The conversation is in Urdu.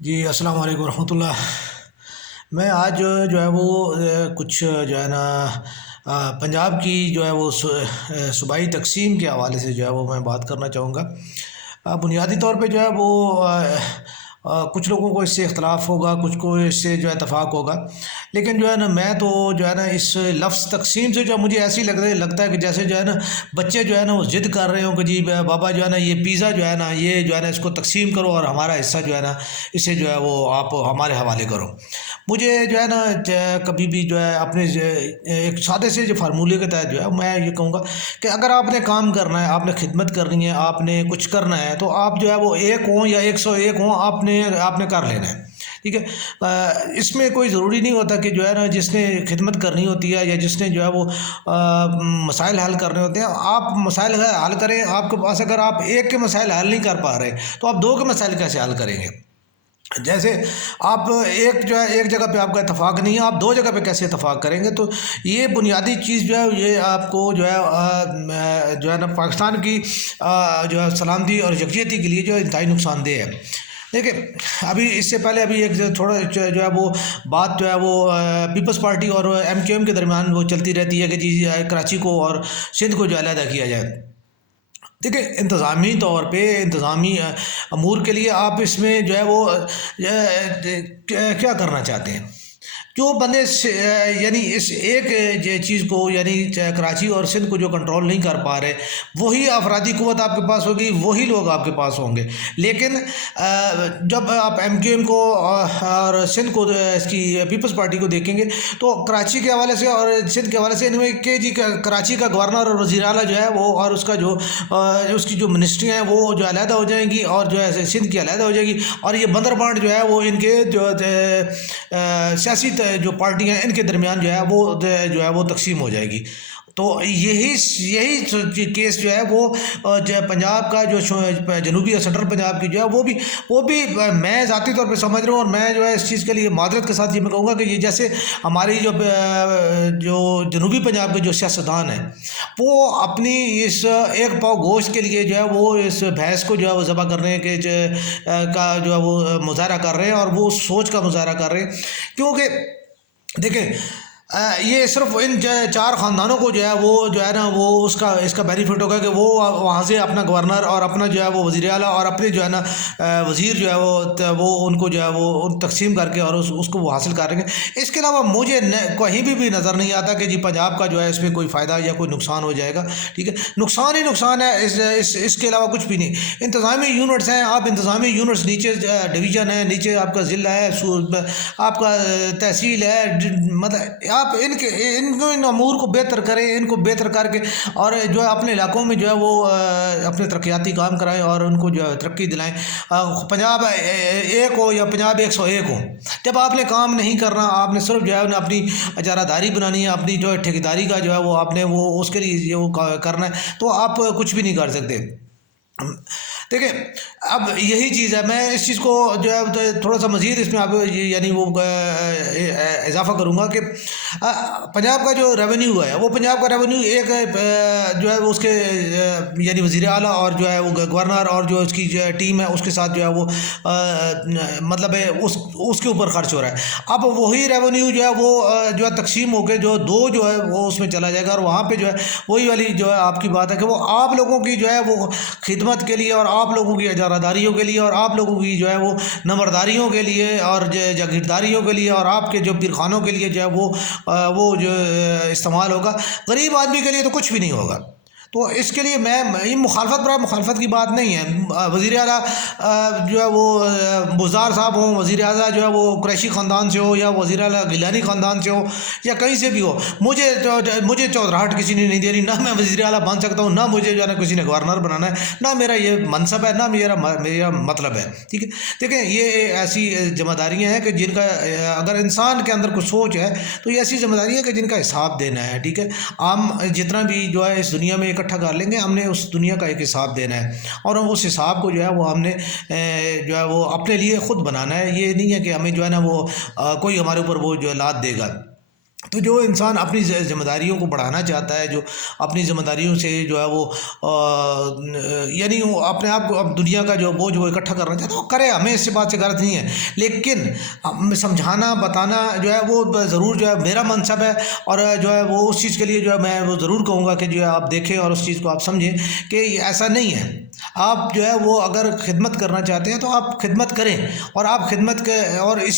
جی السلام علیکم ورحمۃ اللہ۔ میں آج جو ہے وہ کچھ جو ہے نا پنجاب کی جو ہے وہ صوبائی تقسیم کے حوالے سے جو ہے وہ میں بات کرنا چاہوں گا۔ بنیادی طور پہ جو ہے وہ کچھ لوگوں کو اس سے اختلاف ہوگا، کچھ کو اس سے جو ہے اتفاق ہوگا، لیکن جو ہے نا میں تو جو ہے نا اس لفظ تقسیم سے جو ہے مجھے ایسی لگتا ہے کہ جیسے جو ہے نا بچے جو ہے نا وہ ضد کر رہے ہوں کہ جی بابا جو ہے نا یہ پیزا جو ہے نا یہ جو ہے نا اس کو تقسیم کرو اور ہمارا حصہ جو ہے نا اسے جو ہے وہ آپ ہمارے حوالے کرو۔ مجھے جو ہے نا کبھی بھی جو ہے اپنے ایک سادے سے جو فارمولے کے تحت جو ہے میں یہ کہوں گا کہ اگر آپ نے کام کرنا ہے، آپ نے خدمت کرنی ہے، آپ نے کچھ کرنا ہے، تو آپ جو ہے وہ ایک ہوں یا 101 ہوں، آپ نے کر لینا ہے، ٹھیک ہے۔ اس میں کوئی ضروری نہیں ہوتا کہ جو ہے نا جس نے خدمت کرنی ہوتی ہے یا جس نے جو ہے وہ مسائل حل کرنے ہوتے ہیں، آپ مسائل حل کریں۔ آپ کے پاس اگر آپ ایک کے مسائل حل نہیں کر پا رہے تو آپ دو کے مسائل کیسے حل کریں گے؟ جیسے آپ ایک جو ہے ایک جگہ پہ آپ کا اتفاق نہیں ہے، آپ دو جگہ پہ کیسے اتفاق کریں گے؟ تو یہ بنیادی چیز جو ہے یہ آپ کو جو ہے نا پاکستان کی جو ہے سلامتی اور یکجہتی کے لیے جو ہے انتہائی نقصان دہ ہے۔ دیکھیں، ابھی اس سے پہلے ابھی ایک تھوڑا جو ہے وہ بات جو ہے وہ پیپلز پارٹی اور MQM کے درمیان وہ چلتی رہتی ہے کہ جی کراچی کو اور سندھ کو جو علیحدہ کیا جائے۔ دیکھیں، انتظامی طور پہ انتظامی امور کے لیے آپ اس میں جو ہے وہ کیا کرنا چاہتے ہیں؟ جو بندے یعنی اس ایک چیز کو یعنی کراچی اور سندھ کو جو کنٹرول نہیں کر پا رہے، وہی افرادی قوت آپ کے پاس ہوگی، وہی لوگ آپ کے پاس ہوں گے۔ لیکن جب آپ MQM کو اور سندھ کو اس کی پیپلز پارٹی کو دیکھیں گے تو کراچی کے حوالے سے اور سندھ کے حوالے سے ان میں کہ جی کراچی کا گورنر اور وزیر اعلیٰ جو ہے وہ اور اس کا جو اس کی جو منسٹری ہیں وہ جو علیحدہ ہو جائیں گی، اور جو ہے سندھ کی علیحدہ ہو جائے گی، اور یہ بندر بانٹ جو ہے وہ ان کے جو سیاسی جو پارٹیاں ہیں ان کے درمیان جو ہے وہ تقسیم ہو جائے گی۔ تو یہی کیس جو ہے وہ پنجاب کا جو جنوبی اور سینٹرل پنجاب کی جو ہے وہ بھی میں ذاتی طور پہ سمجھ رہا ہوں، اور میں جو ہے اس چیز کے لیے معذرت کے ساتھ یہ میں کہوں گا کہ یہ جیسے ہماری جو جنوبی پنجاب کے جو سیاستدان ہیں وہ اپنی اس ایک پاؤ گوشت کے لیے جو ہے وہ اس بھینس کو جو ہے وہ ذبح کرنے کے کا جو ہے وہ مظاہرہ کر رہے ہیں، اور وہ سوچ کا مظاہرہ کر رہے ہیں، کیونکہ دیکھیں یہ صرف ان چار خاندانوں کو جو ہے وہ جو ہے نا وہ اس کا بینیفٹ ہوگا کہ وہ وہاں سے اپنا گورنر اور اپنا جو ہے وہ وزیر اعلیٰ اور اپنے جو ہے نا وزیر جو ہے وہ ان کو جو ہے وہ تقسیم کر کے اور اس کو وہ حاصل کریں گے۔ اس کے علاوہ مجھے کہیں بھی نظر نہیں آتا کہ جی پنجاب کا جو ہے اس میں کوئی فائدہ یا کوئی نقصان ہو جائے گا، ٹھیک ہے۔ نقصان ہی نقصان ہے، اس کے علاوہ کچھ بھی نہیں۔ انتظامی یونٹس ہیں، آپ انتظامی یونٹس نیچے ڈویژن ہے، نیچے آپ کا ضلع ہے، آپ کا تحصیل ہے، مطلب آپ ان امور کو بہتر کریں، ان کو بہتر کر کے اور جو ہے اپنے علاقوں میں جو ہے وہ اپنے ترقیاتی کام کرائیں اور ان کو جو ہے ترقی دلائیں۔ پنجاب ایک ہو یا پنجاب 101 ہو، جب آپ نے کام نہیں کرنا، آپ نے صرف جو ہے اپنی اجارہ داری بنانی ہے، اپنی جو ہے ٹھیکیداری کا جو ہے وہ آپ نے وہ اس کے لیے وہ کرنا ہے، تو آپ کچھ بھی نہیں کر سکتے۔ دیکھیں، اب یہی چیز ہے، میں اس چیز کو جو ہے تھوڑا سا مزید اس میں آپ یعنی وہ اضافہ کروں گا کہ پنجاب کا جو ریونیو ہے وہ پنجاب کا ریونیو ایک جو ہے وہ اس کے یعنی وزیر اعلیٰ اور جو ہے وہ گورنر اور جو اس کی جو ہے ٹیم ہے اس کے ساتھ جو ہے وہ مطلب ہے اس کے اوپر خرچ ہو رہا ہے۔ اب وہی ریونیو جو ہے وہ جو ہے تقسیم ہو کے جو جو ہے وہ اس میں چلا جائے گا، اور وہاں پہ جو ہے وہی والی جو ہے آپ کی بات ہے کہ وہ آپ لوگوں کی جو ہے وہ خدمت کے لیے اور آپ لوگوں کی اجارہ داریوں کے لیے اور آپ لوگوں کی جو ہے وہ نمبرداریوں کے لیے اور جاگیرداریوں کے لیے اور آپ کے جو پیرخانوں کے لیے جو ہے وہ جو استعمال ہوگا، غریب آدمی کے لیے تو کچھ بھی نہیں ہوگا۔ تو اس کے لیے میں یہ مخالفت کی بات نہیں ہے۔ وزیر اعلیٰ جو ہے وہ بزدار صاحب ہوں، وزیر اعلیٰ جو ہے وہ قریشی خاندان سے ہو یا وزیر اعلیٰ گیلانی خاندان سے ہو یا کہیں سے بھی ہو، مجھے چودراہٹ کسی نے نہیں دینی، نہ میں وزیر اعلیٰ بن سکتا ہوں، نہ مجھے جو ہے نا کسی نے گورنر بنانا ہے، نہ میرا یہ منصب ہے، نہ میرا مطلب ہے، ٹھیک ہے۔ دیکھیں، یہ ایسی ذمہ داریاں ہیں کہ جن کا اگر انسان کے اندر کچھ سوچ ہے تو یہ ایسی ذمہ داریاں ہیں کہ جن کا حساب دینا ہے، ٹھیک ہے۔ ہم جتنا بھی جو ہے اس دنیا میں اکٹھا کر لیں گے، ہم نے اس دنیا کا ایک حساب دینا ہے، اور اس حساب کو جو ہے وہ ہم نے جو ہے وہ اپنے لیے خود بنانا ہے۔ یہ نہیں ہے کہ ہمیں جو ہے نا وہ کوئی ہمارے اوپر وہ جو لاد دے گا۔ تو جو انسان اپنی ذمہ داریوں کو بڑھانا چاہتا ہے، جو اپنی ذمہ داریوں سے جو ہے وہ یعنی وہ اپنے آپ کو اب دنیا کا جو بوجھ وہ اکٹھا کرنا چاہتا ہے وہ کرے، ہمیں اس بات سے غرض نہیں ہے، لیکن سمجھانا بتانا جو ہے وہ ضرور جو ہے میرا منصب ہے، اور جو ہے وہ اس چیز کے لیے جو ہے میں وہ ضرور کہوں گا کہ جو ہے آپ دیکھیں اور اس چیز کو آپ سمجھیں کہ یہ ایسا نہیں ہے۔ آپ جو ہے وہ اگر خدمت کرنا چاہتے ہیں تو آپ خدمت کریں، اور آپ خدمت کے اور اس